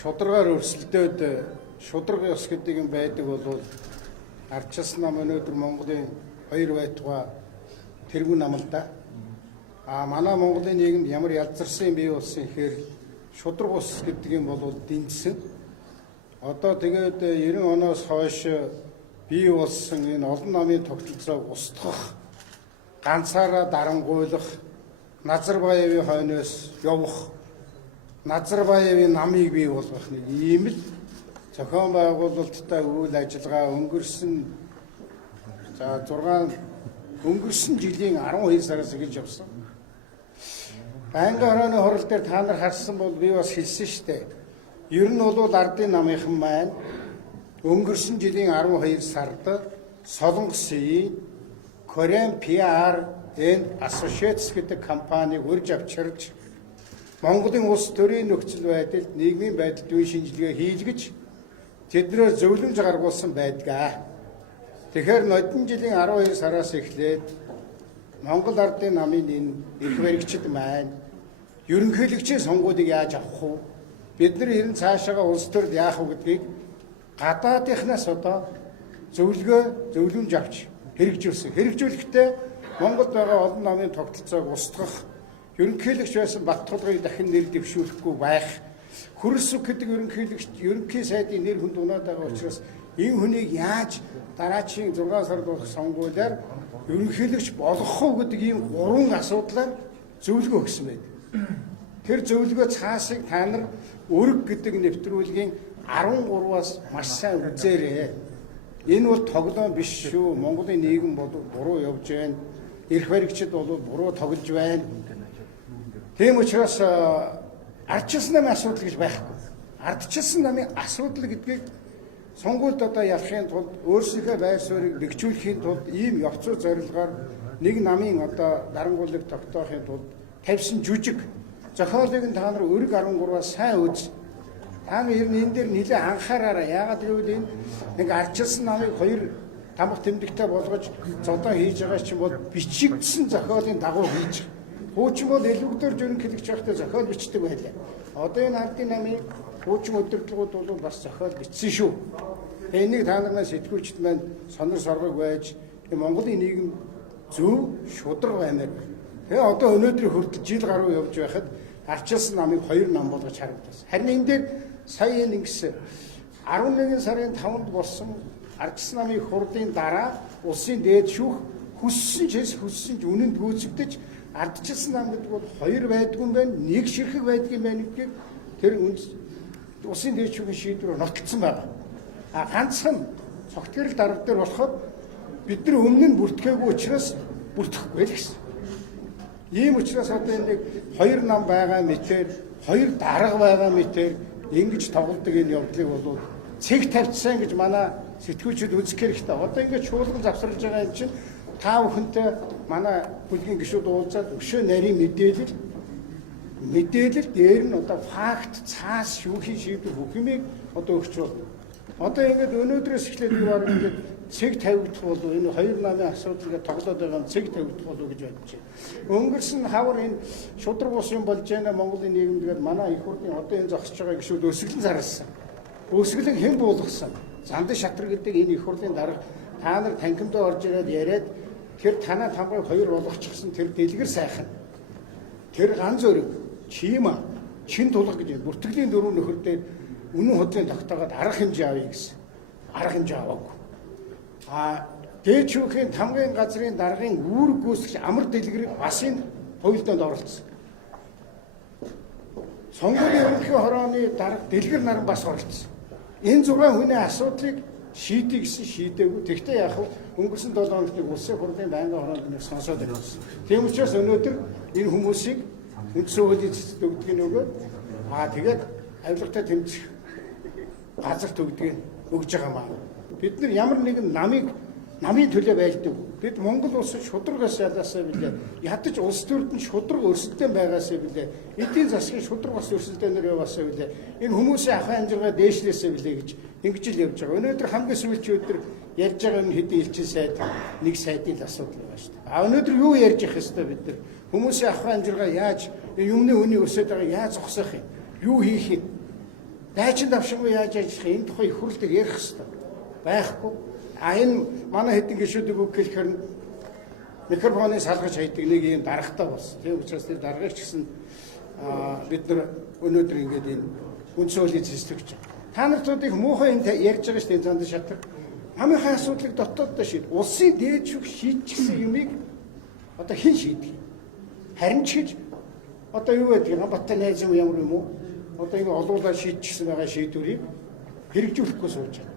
шударгаар өрсөлдөөд шудраг ёс гэдэг юм байдаг бол ардчилсан нам өнөөдөр Монголын 2 байтугай тэргүүн нам л да. Манай Монголын нийгэмд ямар ялзарсан бий болсон гэхээр шудраг ус гэдэг юм бол дэнцсэн. Одоо тэгээд 90 оноос хойш бий болсон энэ олон намын тогтолцоог устгах, ганцаараа дарангуйлах, Назарбаевын хойноос явах, Назарбаевын намыг бий болгох нэг ийм л зохион байгуулалттай үйл ажиллагаа өнгөрсөн жилийн 12 сараас эхэлж явсан. Байнгын хорооны хурал дээр та нар харсан бол би бас хэлсэн шүү дээ. Ер нь бол ардын намынхан маань өнгөрсөн жилийн 12 сард Солонгосын Korean PR and Associates гэдэг компаниг урьж авчирч Монголын улс төрийн нөхцөл байдалд нийгмийн байдалд үе шинжилгээ хийлгэж тэднээс зөвлөмж гаргуулсан байдаг. Тэгэхээр нодон жилийн 12 сараас эхлээд Монгол ардын намын энэ их баригчид маань ерөнхийлөгчийн сонгуулийг яаж авах вэ? Бид нар ер нь цаашаага улс төрд яах вэ гэдгийг гадаадынхнаас одоо зөвлөмж авч хэрэгжүүлсэн. Хэрэгжүүлэхдээ Монголд байгаа олон намын тогтолцоог устгах, ерөнхийлөгч байсан Баттулгыг дахин нэр дэвшүүлэхгүй байх, Хүрэлсүх гэдэг ерөнхий сайдын нэр хүнд унаад байгаа учраас энэ хүнийг яаж дараачийн 6 сард болох сонгуулиар ерөнхийлөгч болгох вэ гэдэг ийм 3 асуудлаар зөвлөгөө өгсөн байдаг. Тэр зөвлөгөө цаасыг та нар өрг гэдэг нэвтрүүлгийн 13-аас маш сайн үзээрэй. Энэ бол тоглоом биш шүү. Монголын нийгэм бол буруу явж байна. Эрх баригчид бол буруу тоглож байна. Тийм учраас ардчилсан намын асуудал гэж байхгүй. Ардчилсан намын асуудал гэдгийг сонгуульд одоо явахын тулд өөрсдийнхөө байр суурийг бэхжүүлэхийн тулд ийм явцуу зорилгоор нэг намын одоо дарангуулыг тогтоохын тулд тавьсан жүжиг зохиолыг нь та нар өрг 13-аас сайн үз. Та нар ер нь энэ дээр нэлээд анхаараарай. Яагаад гэвэл энэ нэг ардчилсан намыг 2 тамга тэмдэгтэй болгож зодоо хийж байгаа чинь бол бичигдсэн зохиолын дагуу хийж. Хуучин бол элбэгдэр ерөнхийлөгч байхдаа зохиол бичдэг байлаа. Одоо энэ ардын намын хуучин удирдлагууд бол бас зохиол бичсэн шүү. Энийг та нарнаас сэтгүүлчд маань сонор соргог байж Монголын нийгэм зөв шудраг баймаар. Тэгээ одоо өнөөдрийн хүртэл жил гаруй явж байхад ардчилсан намыг 2 нам болгож харагдсан. Харин энэ дээр сая нэгс 11 сарын 5-нд болсон ардчилсан намын хурлын дараа улсын дээд шүүх хүссэн ч үнэнд гүйцэгдэж ардчилсан нам гэдэг бол 2 байдгүй юм байна, 1 ширхэг байдаг юм байна гэдгийг тэр улсын дээд шүүхийн шийдвэрээр нотолцсон байна. Ганцхан цогтгэрэл дарга дээр болохоор бид нар өмнө нь бүртгээгүй учраас бүртгэхгүй л гэсэн. Ийм учраас одоо энэ 2 нам байгаа мэтээр 2 дарга байгаа мэтээр ингэж тоглодог энэ явдлыг бол цэг тавьчихсан гэж манай сэтгүүлчид үзэх хэрэгтэй. Одоо ингэж чуулган завсарлаж байгаа юм чинь та бүхэнтэй манай бүлгийн гишүүд уулзаад өшөө нарийн мэдээлэл дээр нь одоо факт цаас шүүхийн шийдвэр бүх юмыг одоо өгч болно. Одоо ингэж өнөөдрөөс эхлээд би баг ингэж цэг тавигдах болов энэ 2 намын асуудлыг тоглоод байгаа нь цэг тавигдах болов гэж бодож байна. Өнгөрсөн хавар энэ шудраг ус юм болж байна Монголын нийгэмдгээд манай их хурлын одоо энэ зогсож байгаа гишүүд өсгөлэн зарласан. Өсгөлэн хэн буулгасан? Зандан шатар гэдэг энэ их хурлын дарга та нар танхимдаа орж ирээд яриад тэр танаа тамгыг 2 болгочихсон тэр дэлгэр сайхан. Тэр ганц өрөг чима чин тулга гэж бүртгэлийн 4 нөхөр дээр үнэн худлын тогтоогоод арга хэмжээ авъя гэсэн. Арга хэмжээ аваагүй. Дээд шүүхийн тамгын газрын даргын үүрэг гүйцэтгэгч амар дэлгэрийг бас энэ хувилдоонд оролцсон. Сонгуулийн ерөнхий хорооны дарга дэлгэр наран бас оролцсон. Энэ 6 хүний асуудлыг шийдэ гэсэн шийдээгүй. Тэгвэл яах вэ? Өнгөрсөн 7 хоногт улсын хурлын байнгын хороонд нэг сонсоод байсан. Тийм учраас өнөөдөр энэ хүмүүсийг үндсэн хуулийн цэцэд өгдөг нөгөө тэгээд авилгатай тэмцэх газар төгдөг өгж байгаа маа. Бид нар ямар нэгэн намын төлөө байлдаг. Бид Монгол улсад шудрагаас ядаасаа билээ. Ядаж улс төрд нь шудраг өрсөлдөөн байгаасаа билээ. Эдийн засгийн шудраг бас өрсөлдөөнөр яваасаа билээ. Энэ хүмүүсийн ахуйн амжиргаа дээшлээсээ билээ гэж ингэж л явж байгаа. Өнөөдөр хамгийн сүүлчийн өдөр ярьж байгаа энэ хэдийн элчин сайд нэг сайдын л асуудал байгаа шүү дээ. Өнөөдөр юу ярьж явах ёстой бид нар? Хүмүүсийн ахуйн амжиргаа яаж юмны үнийг өсөж байгааг яаж зогсоох юм? Юу хийх юм? Дайчин давшингүй яаж ажиллах энэ тухай их хурл дээр ярих хэрэгтэй. Байхгүй. Энэ манай хэдэн гишүүдийг үг хэлэхээр микрофоны салгаж хайдаг нэг юм даргатай болсон. Тийм учраас тэр даргыг ч гэсэн бид нар өнөөдөр ингээд энэ үндсөөлийг зэслэгч. Та наруудыг муухай энэ ярьж байгаа шүү дээ занд шатар. Хамгийн асуудлыг дотооддоо шийд. Улсын дээд шүүх шийдчихсэн юмыг одоо хэн шийдэх? Харин ч гэж одоо юу гэдэг юм Баттай найз юм ямар юм уу? Одоо ингэ олуулаад шийдчихсэн байгаа шийдвэрийг хэрэгжүүлэхгүй сууж байна.